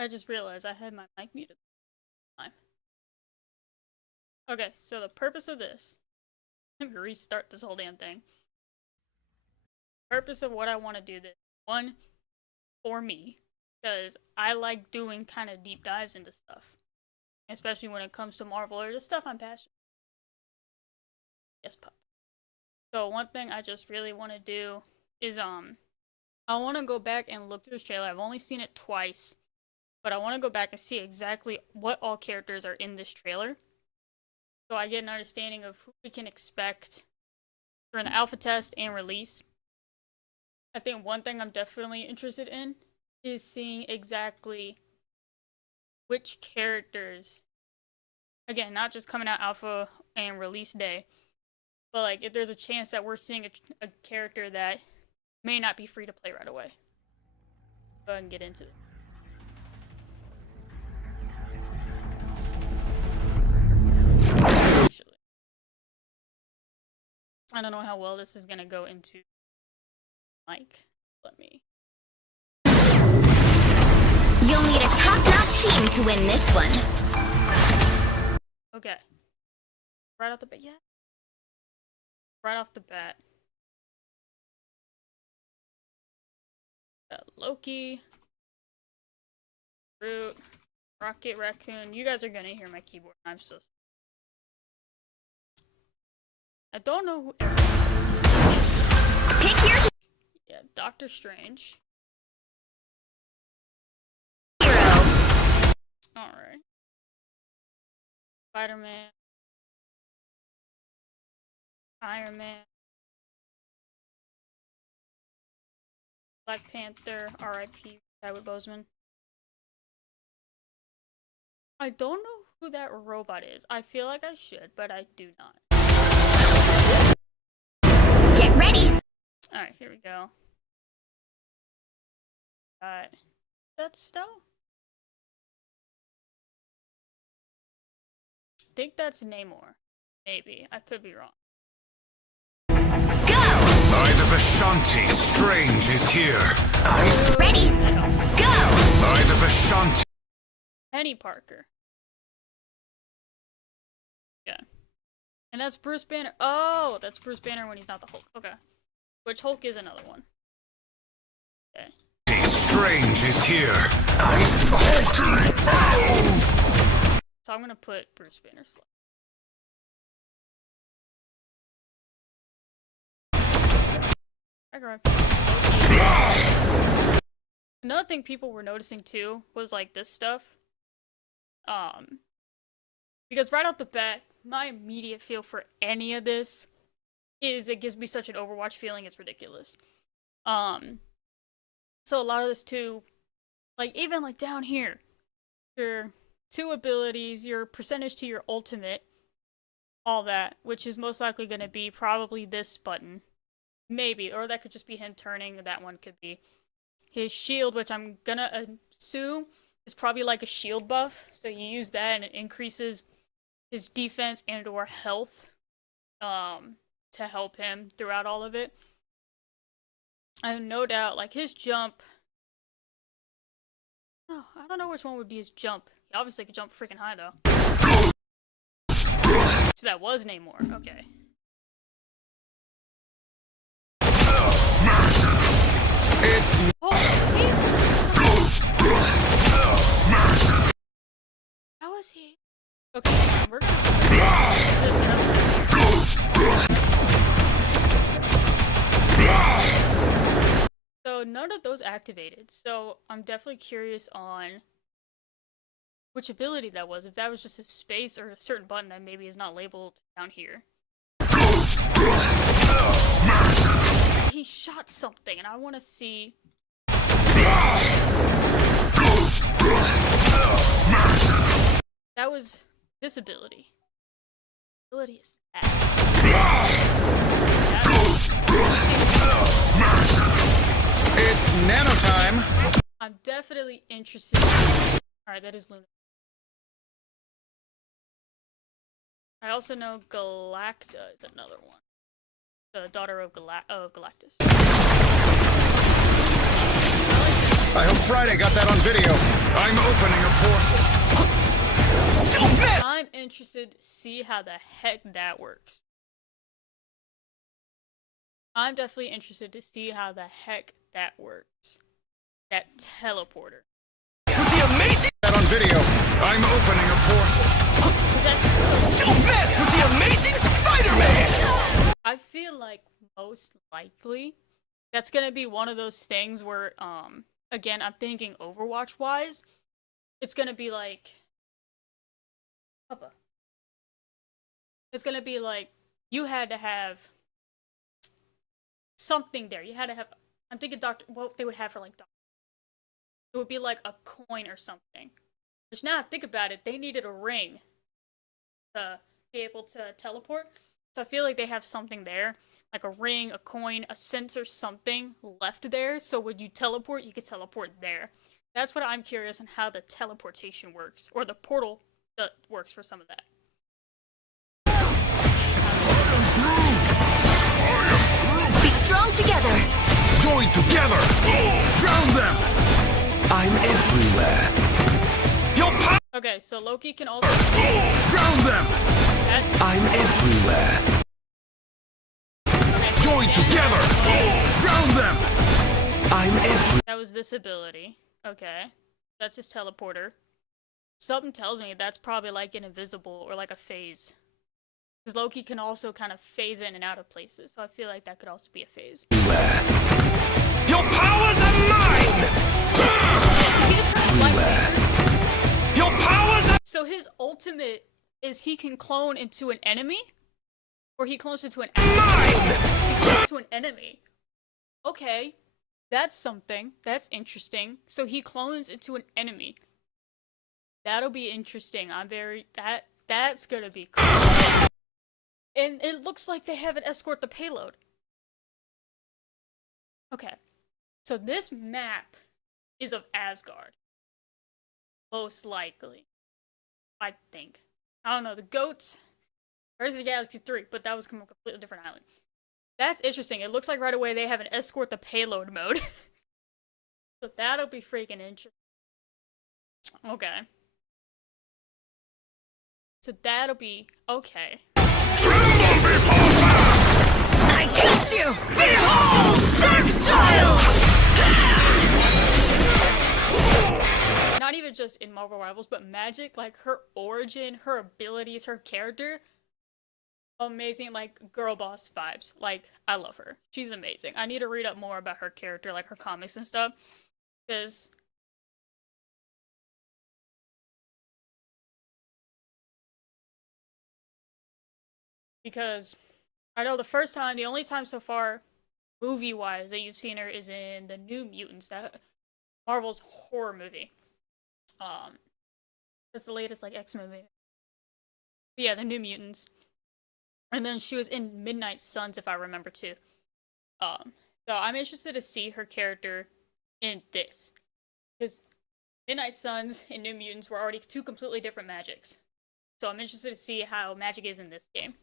I just realized I had my mic muted this time. Okay, so the purpose of this, let me restart this whole damn thing. Purpose of what I want to do this, one, for me, because I like doing kind of deep dives into stuff, especially when it comes to Marvel or the stuff I'm passionate. Yes, pup. So one thing I just really want to do is I want to go back and look through this trailer. I've only seen it twice, but I want to go back and see exactly what all characters are in this trailer, so I get an understanding of who we can expect during the alpha test and release. I think one thing I'm definitely interested in is seeing exactly which characters, again, not just coming out alpha and release day, but like if there's a chance that we're seeing a character that may not be free to play right away. Go ahead and get into it. Actually, I don't know how well this is gonna go into mic. Let me. You'll need a top-notch team to win this one. Okay. Right off the bat, yeah. Right off the bat. Got Loki, Groot, Rocket Raccoon. You guys are gonna hear my keyboard. I'm so sorry. I don't know who. Pick your Yeah, Doctor Strange. hero. Alright. Spider-Man. Iron Man. Black Panther. R.I.P. Chadwick Boseman. I don't know who that robot is. I feel like I should, but I do not. Get ready. Alright, here we go. Got that stuff. I think that's Namor. Maybe. I could be wrong. Go. By the Vishanti, Strange is here. Ready. That helps. Go. By the Vishanti. Penny Parker. Yeah. And that's Bruce Banner. Oh, that's Bruce Banner when he's not the Hulk. Okay. Which Hulk is another one. Okay. Strange is here. So I'm gonna put Bruce Banner slow. Another thing people were noticing too was like this stuff. Because right off the bat, my immediate feel for any of this is it gives me such an Overwatch feeling, it's ridiculous. So a lot of this too, like even like down here, your 2 abilities, your percentage to your ultimate, all that, which is most likely going to be probably this button. Maybe, or that could just be him turning, that one could be his shield, which I'm gonna assume is probably like a shield buff, so you use that and it increases his defense and or health to help him throughout all of it. I have no doubt, like his jump, oh, I don't know which one would be his jump. He obviously could jump freaking high though. So that was Namor, okay. It's Oh, how is he? Okay, we're So none of those activated. So I'm definitely curious on which ability that was. If that was just a space or a certain button that maybe is not labeled down here. He shot something, and I want to see. That was this ability. Ability is that. It's nano time. I'm definitely interested. Alright, that is Luna. I also know Galacta is another one. The daughter of Galactus. I like I hope Friday got that on video. I'm opening a portal. Don't miss! I'm interested to see how the heck that works. I'm definitely interested to see how the heck that works. That teleporter. With the amazing... That on video. I'm opening a portal. 'Cause that's just so Don't mess with the amazing Spider-Man! I feel like most likely that's gonna be one of those things where, again, I'm thinking Overwatch wise, it's gonna be like, Papa. It's gonna be like you had to have something there. You had to have. I'm thinking what they would have for like Doctor. It would be like a coin or something. Which now think about it, they needed a ring to be able to teleport. So I feel like they have something there, like a ring, a coin, a sensor, something left there. So when you teleport, you could teleport there. That's what I'm curious on how the teleportation works, or the portal that works for some of that. Be strong together. Join together. Drown them. I'm everywhere. Your power... Okay, so Loki can also. Drown them. I'm everywhere. Okay, Join together. Drown them. I'm everywhere. That was this ability. Okay, that's his teleporter. Something tells me that's probably like an invisible or like a phase. Because Loki can also kind of phase in and out of places, so I feel like that could also be a phase. Your powers are mine! Your powers are... So his ultimate is he can clone into an enemy? Or he clones into an enemy? He clones into an enemy. Okay, that's something. That's interesting. So he clones into an enemy. That'll be interesting. That's gonna be cool. And it looks like they have an escort the payload. Okay. So this map is of Asgard. Most likely. I think. I don't know, the goats. Guardians of the Galaxy 3, but that was from a completely different island. That's interesting. It looks like right away they have an escort the payload mode. So that'll be freaking interesting. Okay. So that'll be okay. I got you! Behold, Darkchild! Not even just in Marvel Rivals, but Magic, like her origin, her abilities, her character. Amazing, like girl boss vibes. Like, I love her. She's amazing. I need to read up more about her character, like her comics and stuff. Because I know the only time so far, movie-wise, that you've seen her is in the New Mutants, that Marvel's horror movie. That's the latest like X-Men movie. But yeah, the New Mutants. And then she was in Midnight Suns, if I remember too. So I'm interested to see her character in this, because Midnight Suns and New Mutants were already two completely different magics. So I'm interested to see how magic is in this game.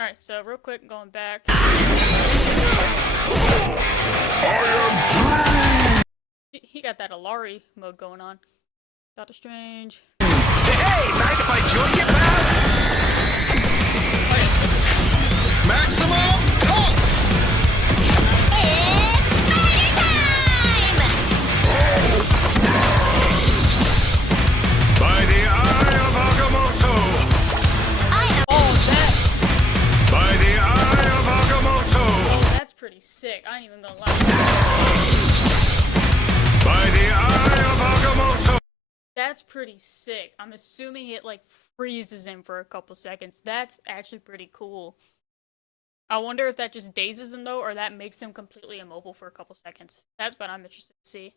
Alright, so real quick, going back. He got that Alari mode going on. Doctor Strange. Hey, mind if I join you, pal? Maximum pulse. It's Spider time! By the eye of Agamotto. I am... By the eye of Agamotto. That's pretty sick. I ain't even gonna lie. By the eye of Agamotto. That's pretty sick. I'm assuming it like freezes him for a couple seconds. That's actually pretty cool. I wonder if that just dazes him though, or that makes him completely immobile for a couple seconds. That's what I'm interested to see.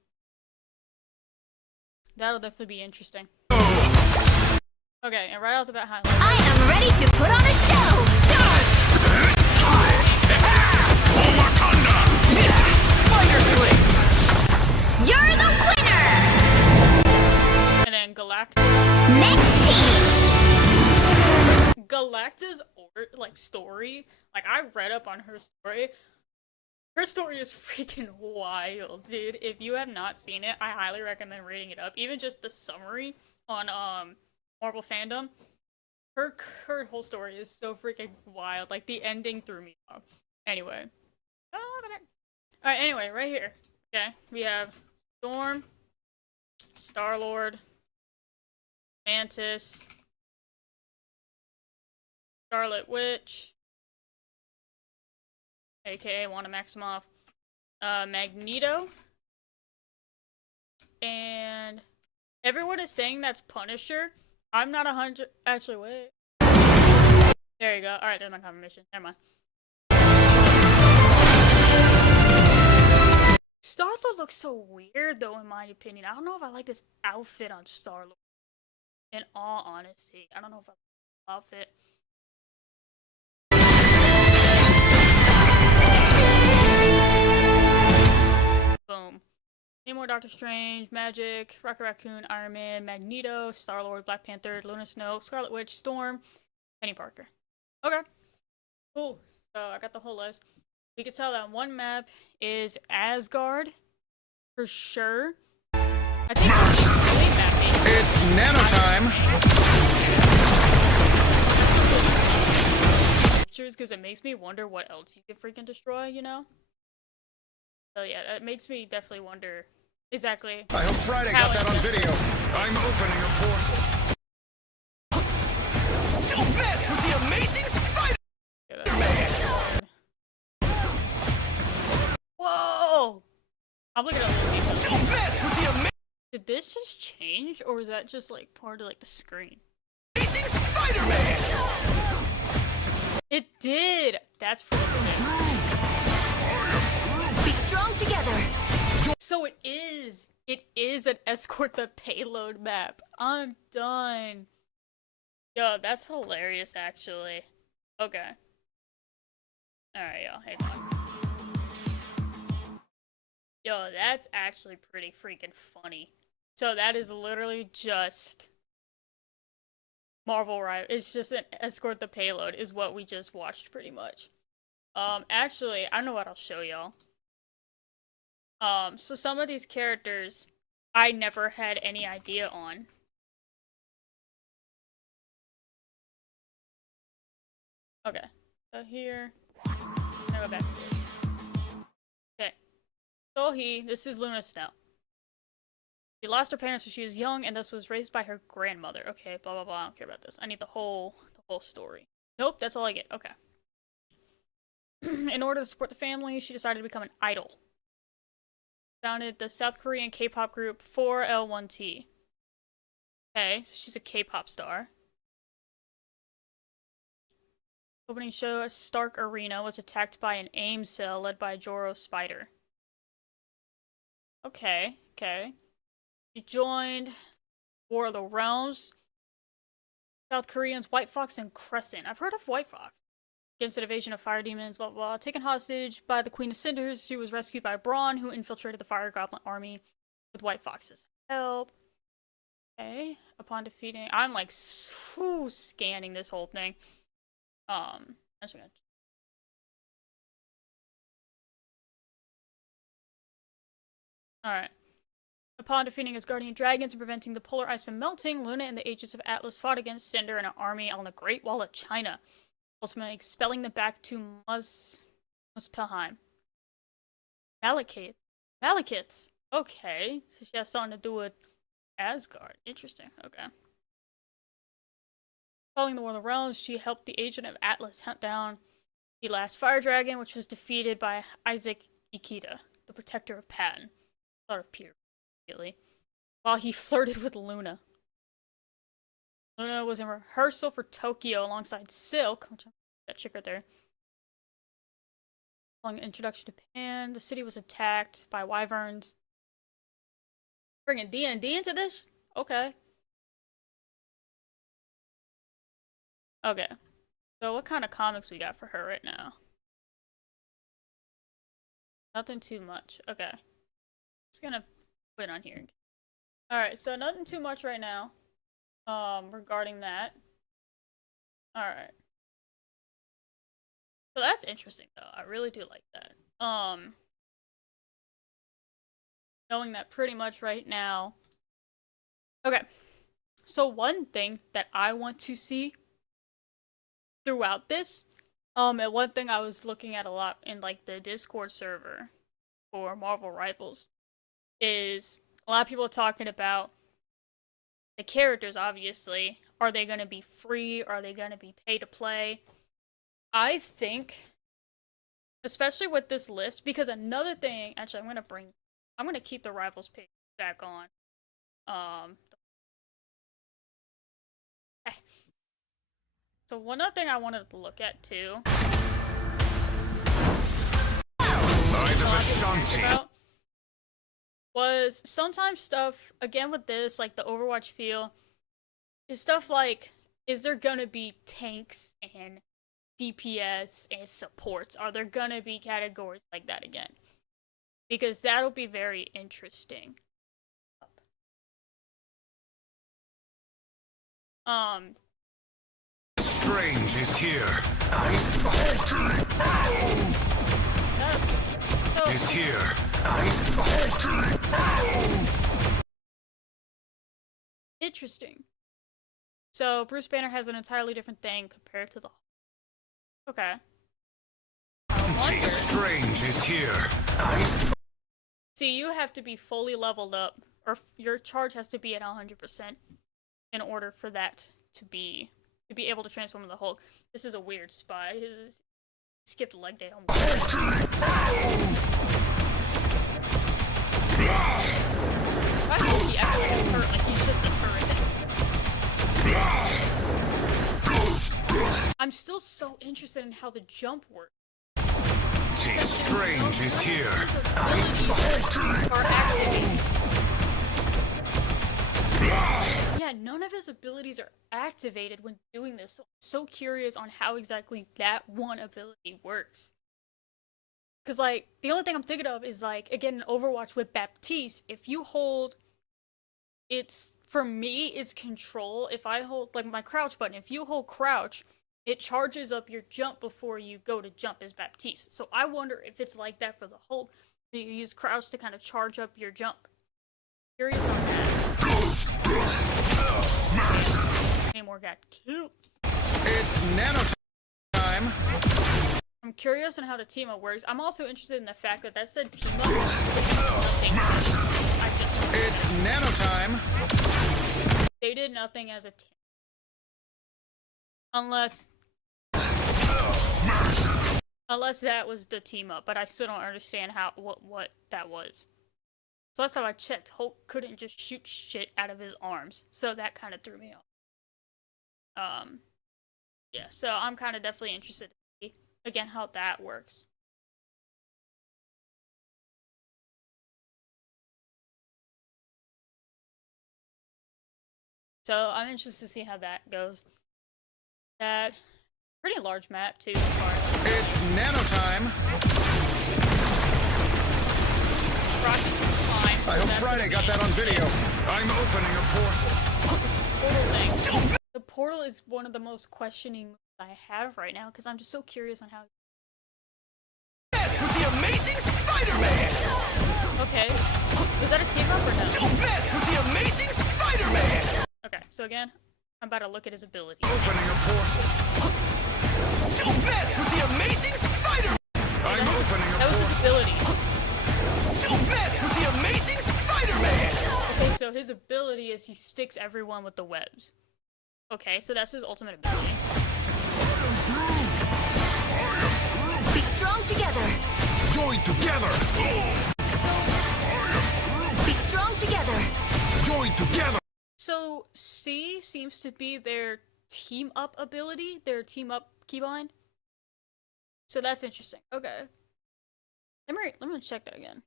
That'll definitely be interesting. Okay, and right off the bat, highlight. I am ready to put on a show! Charge! Spider Sling! You're the winner! And then Galactus. Next team! Galacta's like story, like I read up on her story. Her story is freaking wild, dude. If you have not seen it, I highly recommend reading it up. Even just the summary on Marvel Fandom. Her whole story is so freaking wild. Like the ending threw me off. Anyway. Alright, anyway, right here. Okay, we have Storm, Star-Lord, Mantis, Scarlet Witch, aka Wanda Maximoff, Magneto, and everyone is saying that's Punisher. I'm not 100. Actually, wait. There you go. Alright, there's my confirmation. Never mind. Star-Lord looks so weird, though, in my opinion. I don't know if I like this outfit on Star-Lord. In all honesty, I don't know if I like the outfit. Boom. Namor, Doctor Strange, Magic, Rocket Raccoon, Iron Man, Magneto, Star-Lord, Black Panther, Luna Snow, Scarlet Witch, Storm, Penny Parker. Okay. Cool. So I got the whole list. You can tell that one map is Asgard, for sure. I think it's really mapping. It's nano time. Because it makes me wonder what else you can freaking destroy, you know? So yeah, that makes me definitely wonder exactly. I hope Friday got that on video. I'm opening a portal. Don't mess with the amazing Spider-Man! Whoa! I'm looking at a little detail. Don't mess with the Did this just change, or was that just like part of like the screen? amazing Spider-Man! It did! That's pretty sick. Be strong together. So it is an escort the payload map. I'm done. Yo, that's hilarious actually. Okay. Alright, y'all, hang on. Yo, that's actually pretty freaking funny. So that is literally just Marvel Rivals. It's just an escort the payload is what we just watched pretty much. Actually, I know what I'll show y'all. So some of these characters I never had any idea on. Okay. So here, now go back to this. Okay. Sohee, this is Luna Snow. She lost her parents when she was young and thus was raised by her grandmother. Okay, blah blah blah. I don't care about this. I need the whole story. Nope, that's all I get. Okay. In order to support the family, she decided to become an idol. Founded the South Korean K-pop group 4L1T. Okay, so she's a K-pop star. Opening show at Stark Arena was attacked by an AIM cell led by Joro Spider. Okay, okay. She joined War of the Realms, South Koreans, White Fox, and Crescent. I've heard of White Fox. Against an invasion of fire demons, blah, blah, blah. Taken hostage by the Queen of Cinders, she was rescued by Brawn, who infiltrated the Fire Goblin army with White Fox's help. Okay. Upon defeating... I'm, like, scanning this whole thing. Actually, alright. Upon defeating Asgardian dragons and preventing the polar ice from melting, Luna and the Agents of Atlas fought against Cinder and an army on the Great Wall of China, ultimately expelling them back to Muspelheim. Malekiths. Okay, so she has something to do with Asgard. Interesting. Okay. Following the War of the Realms, she helped the Agent of Atlas hunt down the last fire dragon, which was defeated by Isaac Ikeda, the protector of Patton. Thought of Peter immediately. While he flirted with Luna. Luna was in rehearsal for Tokyo alongside Silk, which that chick right there. Following the introduction to Japan, the city was attacked by wyverns. Bringing D&D into this? Okay. Okay. So what kind of comics we got for her right now? Nothing too much. Okay. Just gonna put it on here. Alright, so nothing too much right now. Regarding that. Alright. So that's interesting, though. I really do like that. Knowing that pretty much right now. Okay. So one thing that I want to see throughout this, and one thing I was looking at a lot in like the Discord server for Marvel Rivals, is a lot of people talking about the characters. Obviously, are they going to be free? Are they going to be pay to play? I think, especially with this list, because another thing, actually, I'm gonna keep the Rivals page back on. So one other thing I wanted to look at too was sometimes stuff, again with this, like the Overwatch feel, is stuff like, is there gonna be tanks and DPS and supports? Are there gonna be categories like that again? Because that'll be very interesting. Strange is here. Is here. Interesting. So Bruce Banner has an entirely different thing compared to the. Okay. Strange is here. So you have to be fully leveled up, or your charge has to be at 100% in order for that to be able to transform into the Hulk. This is a weird spot. Skipped a leg day on. Why is he acting like a turret? Like he's just a turret. I'm still so interested in how the jump works. Strange is here. Are activated. Yeah, none of his abilities are activated when doing this. So curious on how exactly that one ability works. Because, like, the only thing I'm thinking of is, like, again, in Overwatch with Baptiste, if you hold, for me, it's control. If I hold, like, my crouch button, if you hold crouch, it charges up your jump before you go to jump as Baptiste. So I wonder if it's like that for the Hulk. You use crouch to kind of charge up your jump. Curious on that. Namor got killed. It's nanotime. I'm curious on how the team up works. I'm also interested in the fact that said team up. It's nanotime. They did nothing as a team. Unless that was the team up, but I still don't understand what that was. So last time I checked, Hulk couldn't just shoot shit out of his arms, so that kind of threw me off. Yeah, so I'm kind of definitely interested to see again how that works. So I'm interested to see how that goes. That pretty large map too. It's nanotime. I hope Friday got that on video. I'm opening a portal. The portal is one of the most questioning moves I have right now because I'm just so curious on how. Mess with the Amazing Spider-Man. Okay, was that a team up or no? Don't mess with the Amazing Spider-Man. Okay, so again, I'm about to look at his ability. Opening a portal. Don't mess with the Amazing Spider-Man. I'm opening a portal. That was his ability. Don't mess with the Amazing Spider-Man. Okay, so his ability is he sticks everyone with the webs. Okay, so that's his ultimate ability. Be strong together. Join together. Be strong together. Join together. So C seems to be their team up ability, their team up keybind. So that's interesting. Okay. Let me check that again.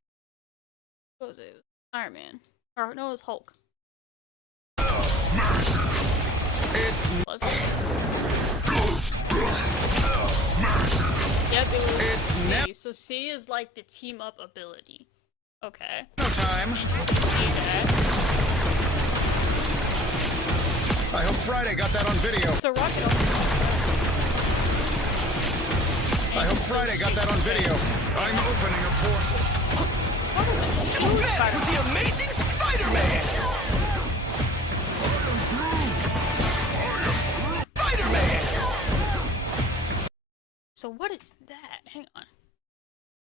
What was it? Iron Man. Or no, it was Hulk. Was it? Yep, it was C. So C is like the team up ability. Okay. No time. Interesting to see that. I hope Friday got that on video. So Rocket also I hope Friday got that on video. I'm opening a portal. Don't mess with the Amazing Spider-Man! Spider-Man! So what is that? Hang on.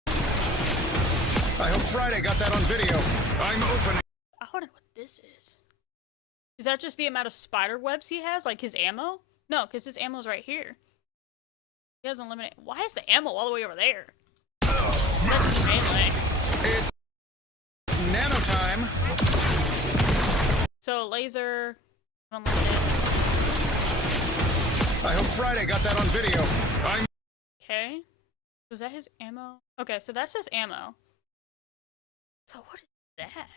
I hope Friday got that on video. I'm opening. I wonder what this is. Is that just the amount of spider webs he has? Like his ammo? No, because his ammo's right here. He has unlimited. Why is the ammo all the way over there? That's just melee. It's nano time. So laser, unlimited. I hope Friday got that on video. I'm Okay. Was that his ammo? Okay, so that's his ammo. So what is that?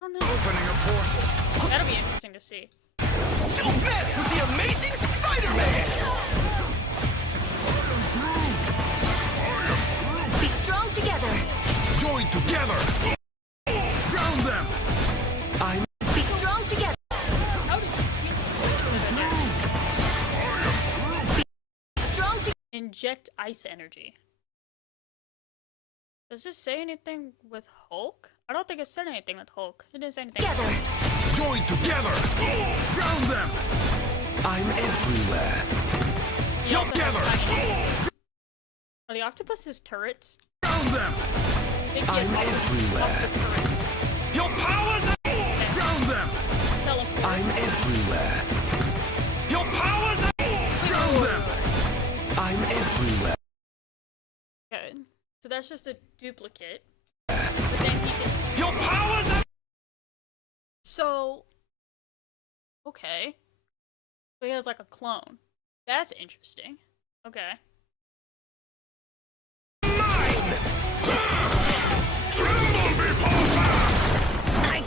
I don't know. opening a portal. That'll be interesting to see. Don't mess with the Amazing Spider-Man! Be strong together. Join together. Drown them. I'm Be strong together. How did you see that? Be strong together. Inject ice energy. Does this say anything with Hulk? I don't think it said anything with Hulk. It didn't say anything. Join together. Drown them. I'm everywhere. He also has Together. tiny- Are the octopus's turrets? Drown them. I think he has I'm everywhere. octopus turrets. Your powers are... Drown them. Teleport. I'm everywhere. Your powers are... Drown them. I'm everywhere. Good. So that's just a duplicate. But then he can. Your powers are... So. Okay. So he has like a clone. That's interesting. Okay. Mine! Tremble before fast! Mine!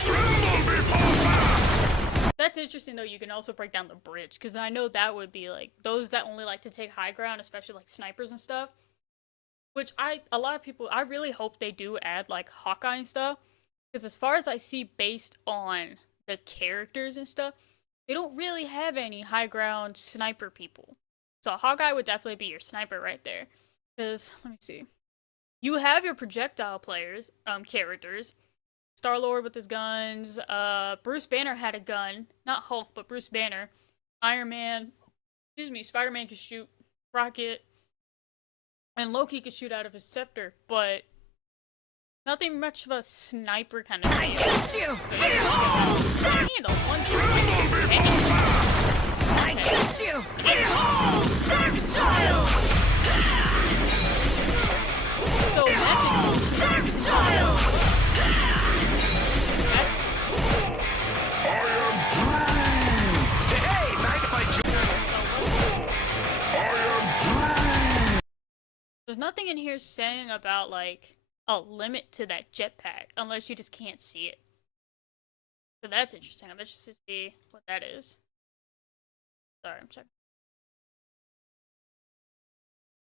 Tremble before fast! That's interesting though. You can also break down the bridge because I know that would be like those that only like to take high ground, especially like snipers and stuff. Which a lot of people, I really hope they do add like Hawkeye and stuff. Because as far as I see based on the characters and stuff, they don't really have any high ground sniper people. So Hawkeye would definitely be your sniper right there. Because, let me see. You have your projectile players, characters. Star-Lord with his guns. Bruce Banner had a gun. Not Hulk, but Bruce Banner. Iron Man. Excuse me, Spider-Man could shoot. Rocket. And Loki could shoot out of his scepter, but nothing much of a sniper kind of thing. I got you. Handle one I got you. Behold, Dark Child. So magical. Dark Child. Hey, magnified There's nothing in here saying about like a limit to that jetpack, unless you just can't see it. So that's interesting. I'm interested to see what that is. Sorry, I'm checking.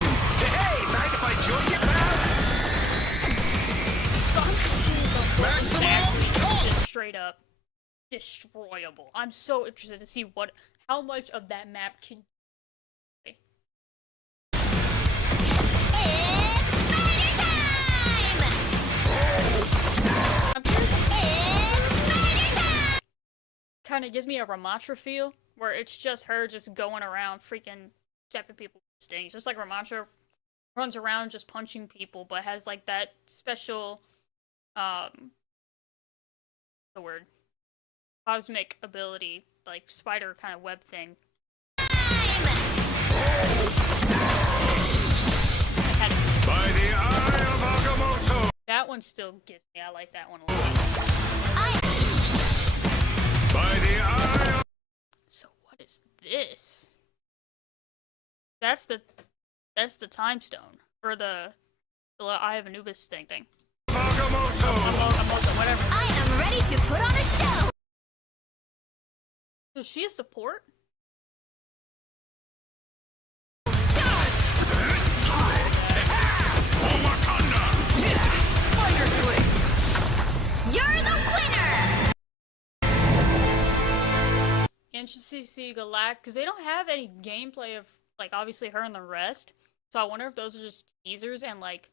Hey, magnified joy, get back! Just straight up destroyable. I'm so interested to see how much of that map can. It's spider time. I'm curious. It's spider time. Kind of gives me a Ramattra feel, where it's just her just going around freaking stepping people with stings, just like Ramattra runs around just punching people, but has like that special, the word, cosmic ability, like spider kind of web thing. By the eye of Agamotto. That one still gets me. I like that one a lot. By the eye of So what is this? That's the time stone, or the Eye of Anubis thing. Agamotto. Whatever. I am ready to put on a show. Is she a support? Spider Sling! You're the winner. interested to see Galactus because they don't have any gameplay of like obviously her and the rest. So I wonder if those are just teasers and like,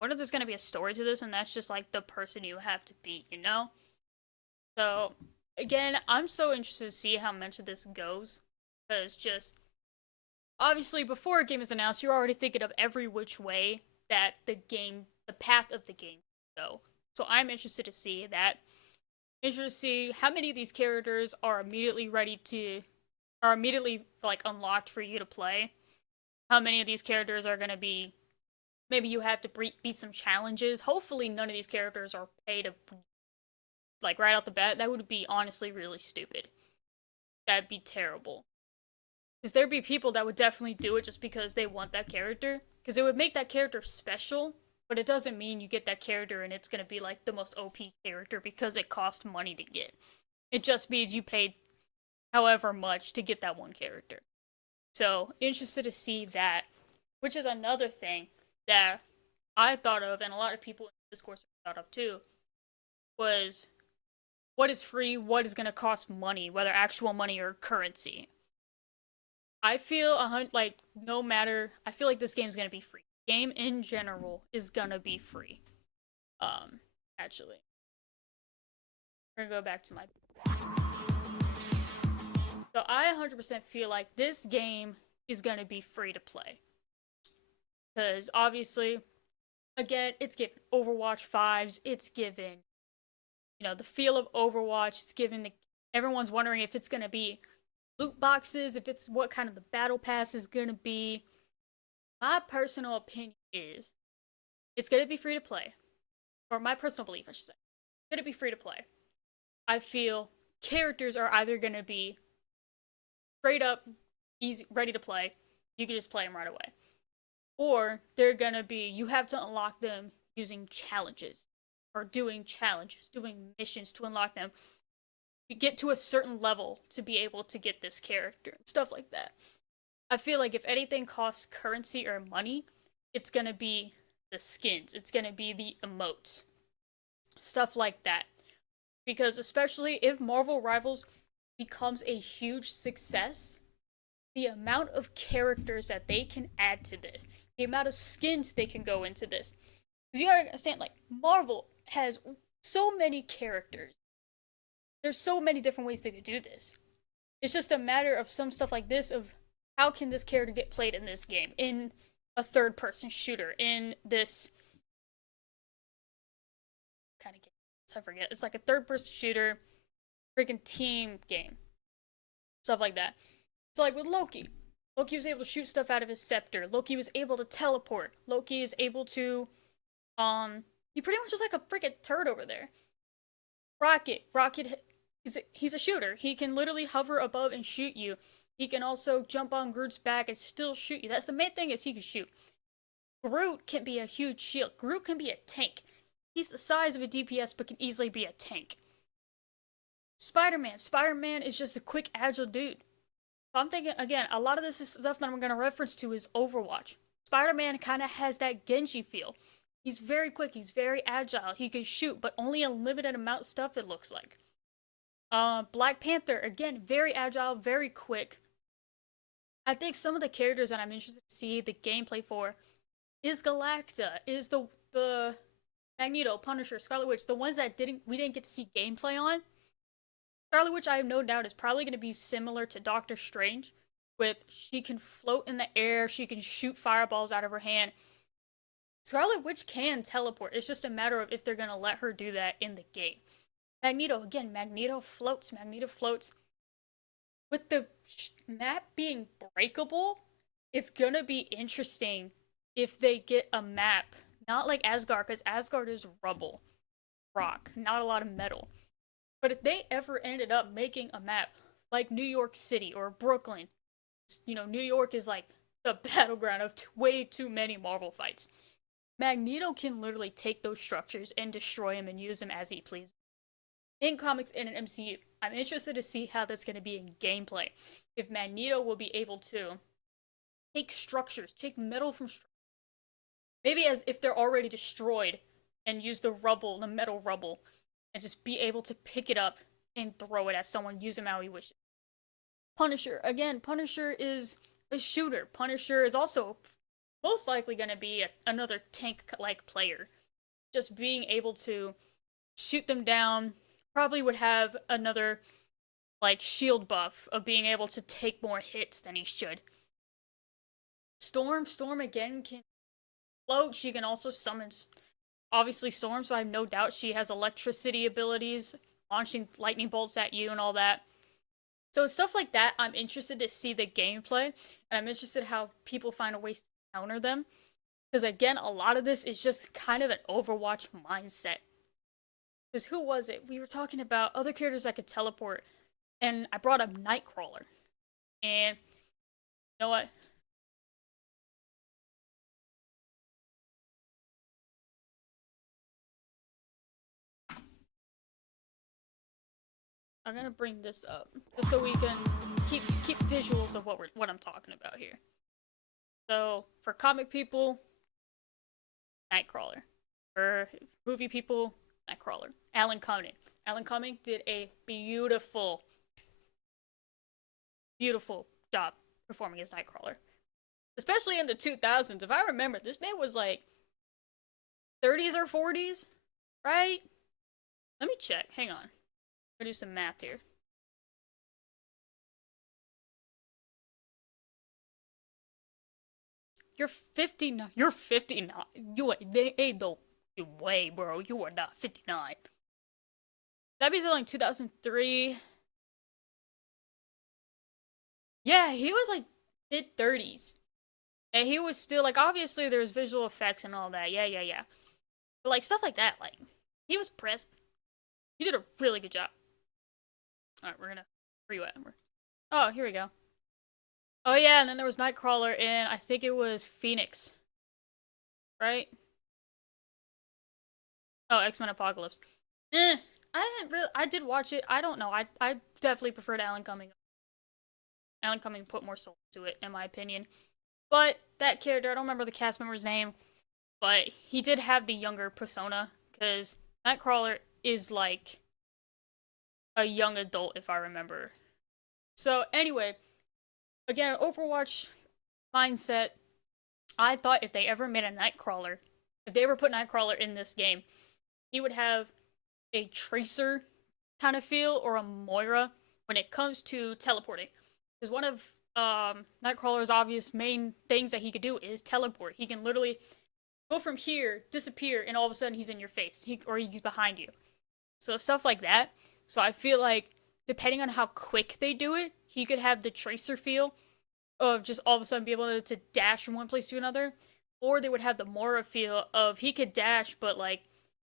I wonder if there's gonna be a story to this and that's just like the person you have to beat, you know? So again, I'm so interested to see how much of this goes because just obviously before a game is announced, you're already thinking of every which way that the path of the game go. So I'm interested to see that. Interested to see how many of these characters are immediately like unlocked for you to play. How many of these characters are gonna be, maybe you have to beat some challenges. Hopefully none of these characters are paid to, like right out the bat. That would be honestly really stupid. That'd be terrible. Because there'd be people that would definitely do it just because they want that character. Because it would make that character special, but it doesn't mean you get that character and it's going to be like the most OP character because it cost money to get. It just means you paid however much to get that one character. So, interested to see that. Which is another thing that I thought of, and a lot of people in the discourse thought of too, was what is free, what is going to cost money, whether actual money or currency. I feel like no matter, I feel like this game's gonna be free. Game in general is gonna be free. Actually, we're gonna go back to my. So I 100% feel like this game is gonna be free to play. Because obviously, again, it's given Overwatch vibes. It's given, you know, the feel of Overwatch. It's given everyone's wondering if it's gonna be loot boxes, if it's what kind of the battle pass is gonna be. My personal opinion is it's gonna be free to play. Or my personal belief, I should say. It's gonna be free to play. I feel characters are either gonna be straight up easy, ready to play. You can just play them right away. Or they're gonna be, you have to unlock them using challenges. Or doing challenges, doing missions to unlock them. You get to a certain level to be able to get this character and stuff like that. I feel like if anything costs currency or money, it's gonna be the skins. It's gonna be the emotes. Stuff like that. Because especially if Marvel Rivals becomes a huge success, the amount of characters that they can add to this, the amount of skins they can go into this. Because you gotta understand, like, Marvel has so many characters. There's so many different ways they could do this. It's just a matter of some stuff like this of how can this character get played in this game, in a third-person shooter, in this kind of game. I forget. It's like a third-person shooter, freaking team game, stuff like that. So like with Loki, Loki was able to shoot stuff out of his scepter. Loki was able to teleport. Loki is able to, he pretty much was like a freaking turd over there. Rocket, he's a shooter. He can literally hover above and shoot you. He can also jump on Groot's back and still shoot you. That's the main thing, is he can shoot. Groot can be a huge shield. Groot can be a tank. He's the size of a DPS but can easily be a tank. Spider-Man is just a quick, agile dude. So I'm thinking, again, a lot of this is stuff that I'm going to reference to is Overwatch. Spider-Man kind of has that Genji feel. He's very quick, he's very agile, he can shoot, but only a limited amount of stuff, it looks like. Black Panther, again, very agile, very quick. I think some of the characters that I'm interested to see the gameplay for is Galacta, is the Magneto, Punisher, Scarlet Witch, the ones that we didn't get to see gameplay on. Scarlet Witch, I have no doubt, is probably going to be similar to Doctor Strange, with she can float in the air, she can shoot fireballs out of her hand. Scarlet Witch can teleport, it's just a matter of if they're going to let her do that in the game. Magneto, again, Magneto floats. With the map being breakable, it's gonna be interesting if they get a map, not like Asgard, because Asgard is rubble, rock, not a lot of metal. But if they ever ended up making a map like New York City or Brooklyn, you know, New York is like the battleground of way too many Marvel fights. Magneto can literally take those structures and destroy them and use them as he pleases. In comics and in MCU, I'm interested to see how that's going to be in gameplay. If Magneto will be able to take structures, take metal from structures, maybe as if they're already destroyed, and use the rubble, the metal rubble, and just be able to pick it up and throw it at someone, use him how he wishes. Punisher, again, Punisher is a shooter. Punisher is also most likely going to be another tank-like player. Just being able to shoot them down, probably would have another, like, shield buff of being able to take more hits than he should. Storm again can float. She can also summon, obviously, Storm, so I have no doubt she has electricity abilities, launching lightning bolts at you and all that. So stuff like that, I'm interested to see the gameplay, and I'm interested how people find a way to counter them. Because again, a lot of this is just kind of an Overwatch mindset. Because who was it? We were talking about other characters that could teleport, and I brought up Nightcrawler. And you know what? I'm gonna bring this up just so we can keep visuals of what I'm talking about here. So for comic people, Nightcrawler. For movie people, Nightcrawler. Alan Cumming. Alan Cumming did a beautiful job performing as Nightcrawler. Especially in the 2000s. If I remember, this man was like 30s or 40s, right? Let me check. Hang on. I'm gonna do some math here. You're 59. You're 59. You ain't no way, bro. You are not 59. That'd be like 2003. Yeah, he was like mid-30s. And he was still, like, obviously there's visual effects and all that. Yeah. But, like, stuff like that, like, he was present. He did a really good job. Alright, we're gonna rewind. Oh, here we go. Oh yeah, and then there was Nightcrawler and I think it was Phoenix. Right? Oh, X-Men Apocalypse. I did watch it. I don't know. I definitely preferred Alan Cumming. Alan Cumming put more soul to it, in my opinion. But that character, I don't remember the cast member's name, but he did have the younger persona, because Nightcrawler is like a young adult, if I remember. So anyway, again, Overwatch mindset. I thought if they ever made a Nightcrawler, if they ever put Nightcrawler in this game, he would have a Tracer kind of feel, or a Moira when it comes to teleporting. Because one of Nightcrawler's obvious main things that he could do is teleport. He can literally go from here, disappear, and all of a sudden he's in your face, or he's behind you. So stuff like that. So I feel like, depending on how quick they do it, he could have the Tracer feel of just all of a sudden be able to dash from one place to another. Or they would have the Moira feel of he could dash, but like,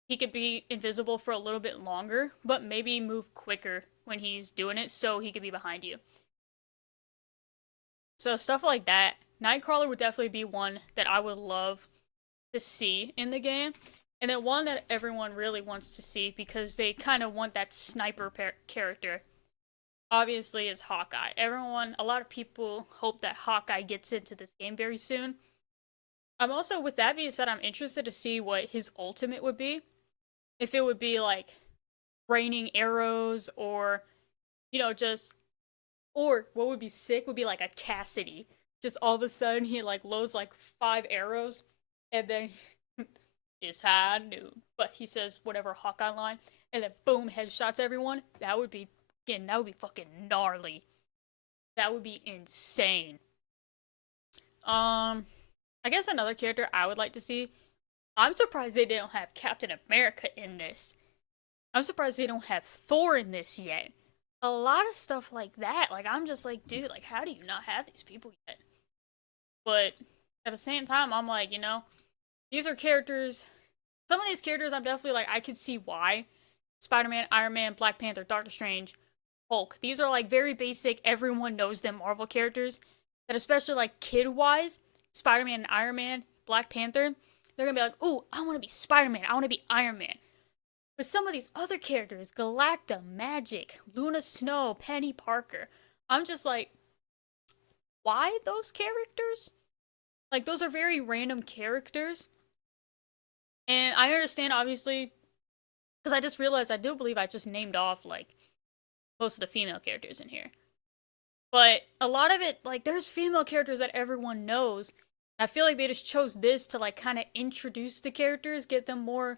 he could be invisible for a little bit longer, but maybe move quicker when he's doing it so he could be behind you. So stuff like that. Nightcrawler would definitely be one that I would love to see in the game. And then one that everyone really wants to see because they kind of want that sniper character, obviously, is Hawkeye. A lot of people hope that Hawkeye gets into this game very soon. I'm also, with that being said, I'm interested to see what his ultimate would be. If it would be like raining arrows, or, you know, just, or what would be sick would be like a Cassidy. Just all of a sudden he like loads like 5 arrows and then it's high noon. But he says whatever Hawkeye line and then boom, headshots everyone. That would be, again, that would be fucking gnarly. That would be insane. I guess another character I would like to see, I'm surprised they don't have Captain America in this. I'm surprised they don't have Thor in this yet. A lot of stuff like that. Like, I'm just like, dude, like, how do you not have these people yet? But at the same time, I'm like, you know, these are characters. Some of these characters, I'm definitely like, I could see why. Spider-Man, Iron Man, Black Panther, Doctor Strange, Hulk. These are like very basic, everyone knows them Marvel characters. That especially like kid-wise, Spider-Man and Iron Man, Black Panther, they're gonna be like, ooh, I want to be Spider-Man, I want to be Iron Man. But some of these other characters, Galacta, Magic, Luna Snow, Penny Parker, I'm just like, why those characters? Like, those are very random characters. And I understand, obviously, because I just realized I do believe I just named off, like, most of the female characters in here. But a lot of it, like, there's female characters that everyone knows. I feel like they just chose this to, like, kind of introduce the characters, get them more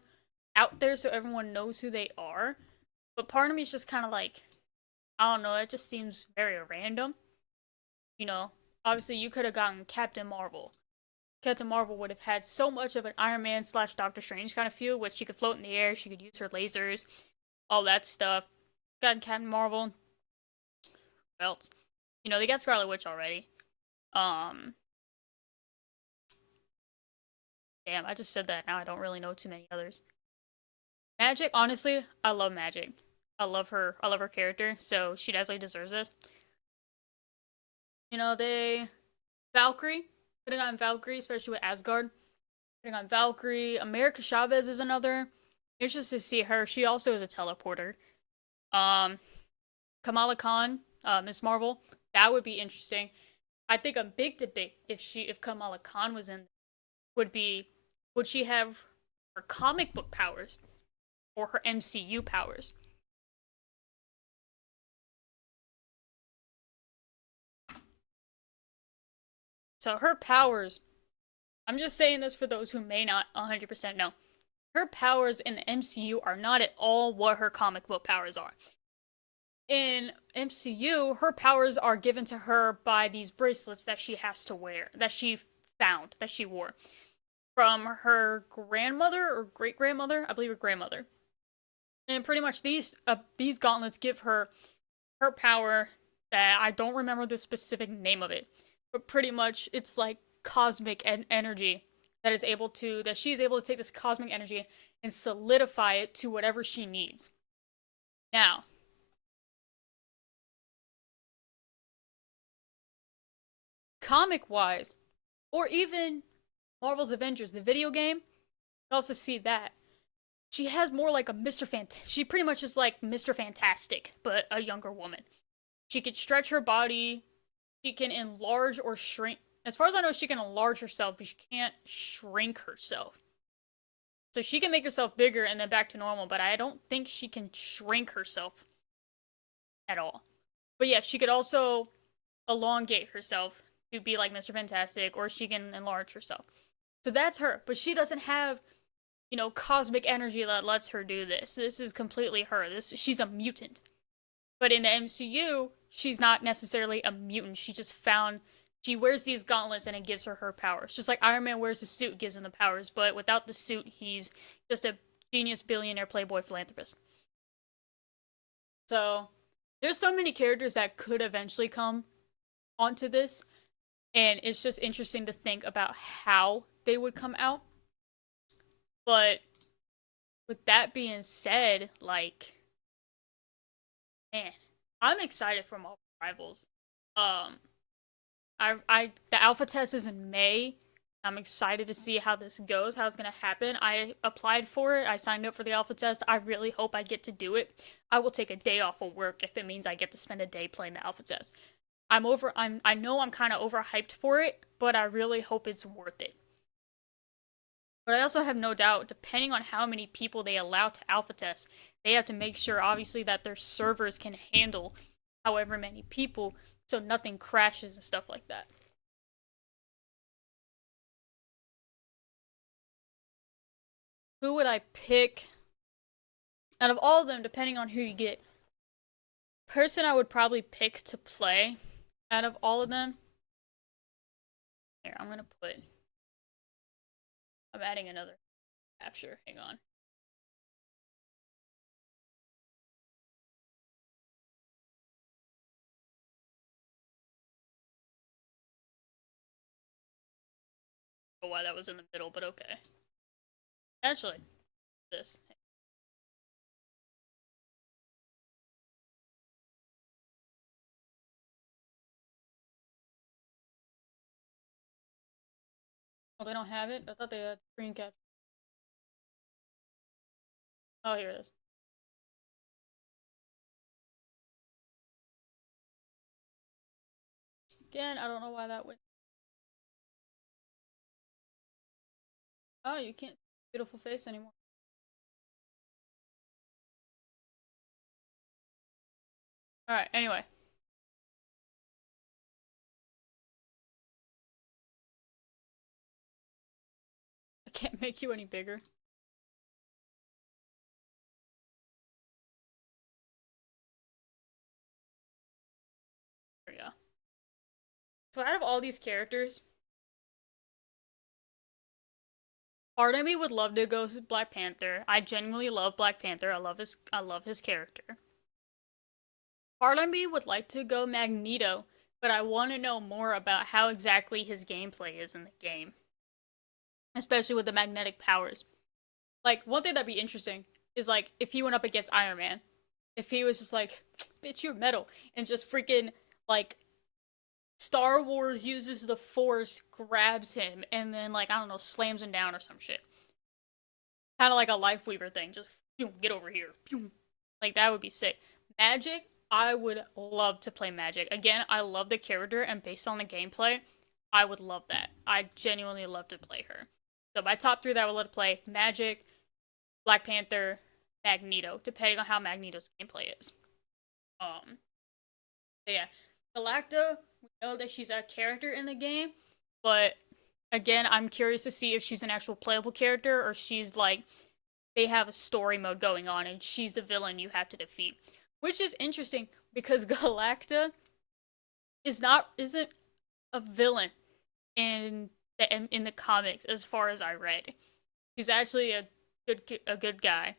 out there so everyone knows who they are. But part of me is just kind of like, I don't know, it just seems very random. You know, obviously you could have gotten Captain Marvel. Captain Marvel would have had so much of an Iron Man / Doctor Strange kind of feel, which she could float in the air, she could use her lasers, all that stuff. Got Captain Marvel. Belt. You know, they got Scarlet Witch already. Damn, I just said that. Now I don't really know too many others. Magic, honestly, I love Magic. I love her. I love her character, so she definitely deserves this. You know, Valkyrie. Could have gotten Valkyrie, especially with Asgard. Could have gotten Valkyrie. America Chavez is another. Interested to see her. She also is a teleporter. Kamala Khan, Miss Marvel. That would be interesting. I think a big debate if Kamala Khan was in would be, would she have her comic book powers or her MCU powers? So her powers, I'm just saying this for those who may not 100% know. Her powers in the MCU are not at all what her comic book powers are. In MCU, her powers are given to her by these bracelets that she has to wear, that she found, that she wore. From her grandmother or great-grandmother, I believe her grandmother. And pretty much these gauntlets give her power that I don't remember the specific name of it. But pretty much it's like cosmic energy that she's able to take this cosmic energy and solidify it to whatever she needs. Now, comic-wise, or even Marvel's Avengers, the video game, you also see that. She has more like a she pretty much is like Mr. Fantastic, but a younger woman. She can stretch her body, she can enlarge or shrink. As far as I know, she can enlarge herself, but she can't shrink herself. So she can make herself bigger and then back to normal, but I don't think she can shrink herself at all. But yeah, she could also elongate herself to be like Mr. Fantastic, or she can enlarge herself. So that's her, but she doesn't have, you know, cosmic energy that lets her do this. This is completely her. She's a mutant. But in the MCU, she's not necessarily a mutant. She wears these gauntlets and it gives her powers. Just like Iron Man wears the suit, gives him the powers, but without the suit, he's just a genius billionaire playboy philanthropist. So, there's so many characters that could eventually come onto this, and it's just interesting to think about how they would come out. But with that being said, like, man, I'm excited for Marvel Rivals. The alpha test is in May. I'm excited to see how this goes, how it's gonna happen. I applied for it. I signed up for the alpha test. I really hope I get to do it. I will take a day off of work if it means I get to spend a day playing the alpha test. I know I'm kind of overhyped for it, but I really hope it's worth it. But I also have no doubt, depending on how many people they allow to alpha test, they have to make sure, obviously, that their servers can handle however many people, so nothing crashes and stuff like that. Who would I pick? Out of all of them, depending on who you get, person I would probably pick to play out of all of them. Here, I'm adding another capture. Hang on. Oh, why that was in the middle, but okay. Actually, this. Oh, they don't have it? I thought they had screen capture. Oh, here it is. Again, I don't know why that went. Oh, you can't see beautiful face anymore. Alright, anyway. I can't make you any bigger. There we go. So out of all these characters, part of me would love to go with Black Panther. I genuinely love Black Panther. I love his character. Part of me would like to go Magneto, but I want to know more about how exactly his gameplay is in the game. Especially with the magnetic powers. Like, one thing that'd be interesting is, like, if he went up against Iron Man. If he was just like, bitch, you're metal. And just freaking, like, Star Wars uses the Force, grabs him, and then, like, I don't know, slams him down or some shit. Kind of like a Life Weaver thing. Just, get over here. Like, that would be sick. Magic, I would love to play Magic. Again, I love the character, and based on the gameplay, I would love that. I genuinely love to play her. So my top 3 that I would love to play, Magic, Black Panther, Magneto, depending on how Magneto's gameplay is. So yeah. Galacta, we know that she's a character in the game, but again, I'm curious to see if she's an actual playable character or she's like, they have a story mode going on and she's the villain you have to defeat. Which is interesting because Galacta isn't a villain in the comics as far as I read. She's actually a good guy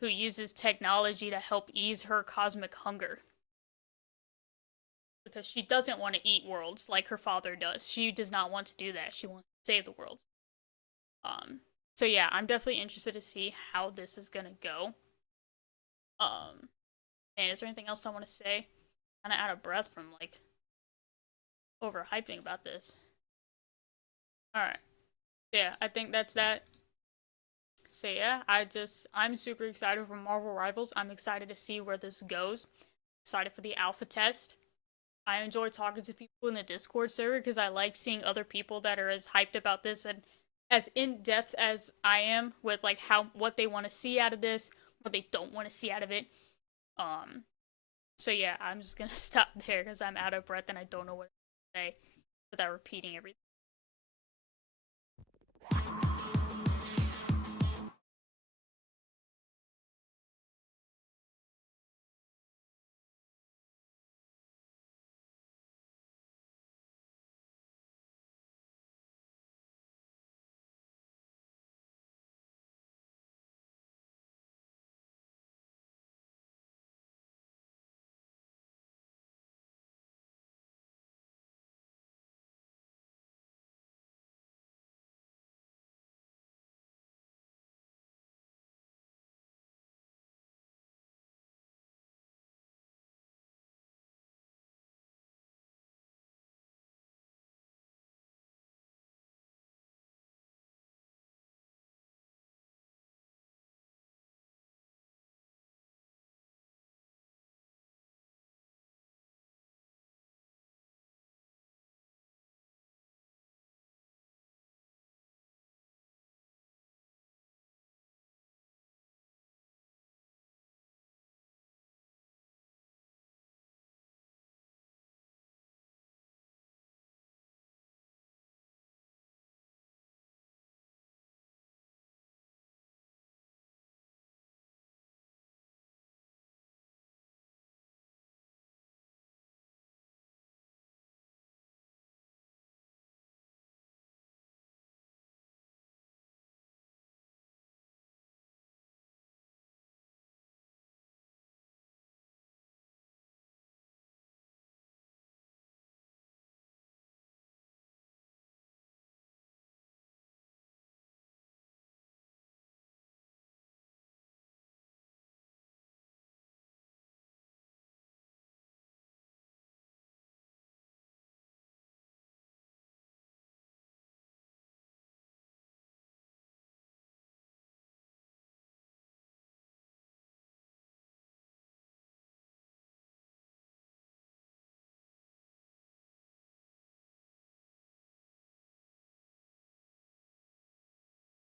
who uses technology to help ease her cosmic hunger. Because she doesn't want to eat worlds like her father does. She does not want to do that. She wants to save the world. So yeah, I'm definitely interested to see how this is gonna go. And is there anything else I want to say? Kinda out of breath from like overhyping about this. Alright. Yeah, I think that's that. So yeah, I'm super excited for Marvel Rivals. I'm excited to see where this goes. Excited for the alpha test. I enjoy talking to people in the Discord server because I like seeing other people that are as hyped about this and as in-depth as I am with like what they want to see out of this, what they don't want to see out of it. So yeah, I'm just gonna stop there because I'm out of breath and I don't know what to say without repeating everything.